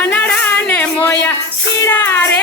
મનડા ને મોયા પીડા રે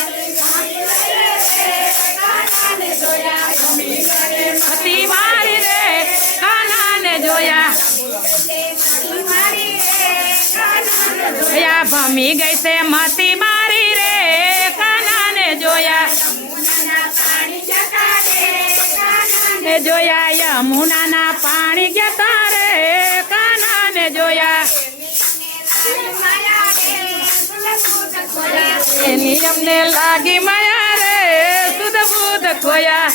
જોયા જોયા ભમી ગઈ તે મતી મારી રે કાનાને જોયા ને જોયા યમુનાના પાણી ગયા રે કાનાને જોયા એની અમને લાગી માયા રે સુધ બુધ ખોયા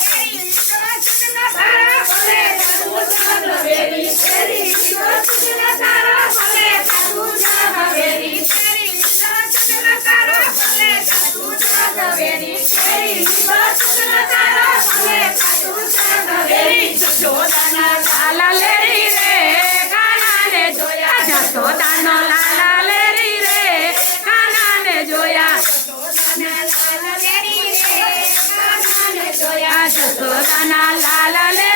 જસોદાનો લાલા લેરી રે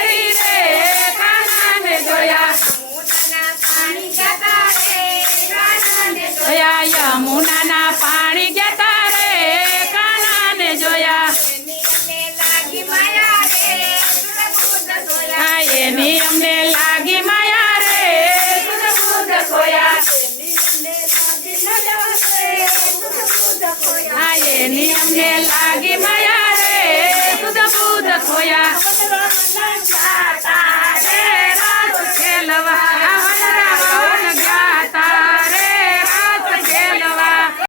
એની અમને લાગી માયા રે. સુધ બુધ ખોયા. ખેલવા.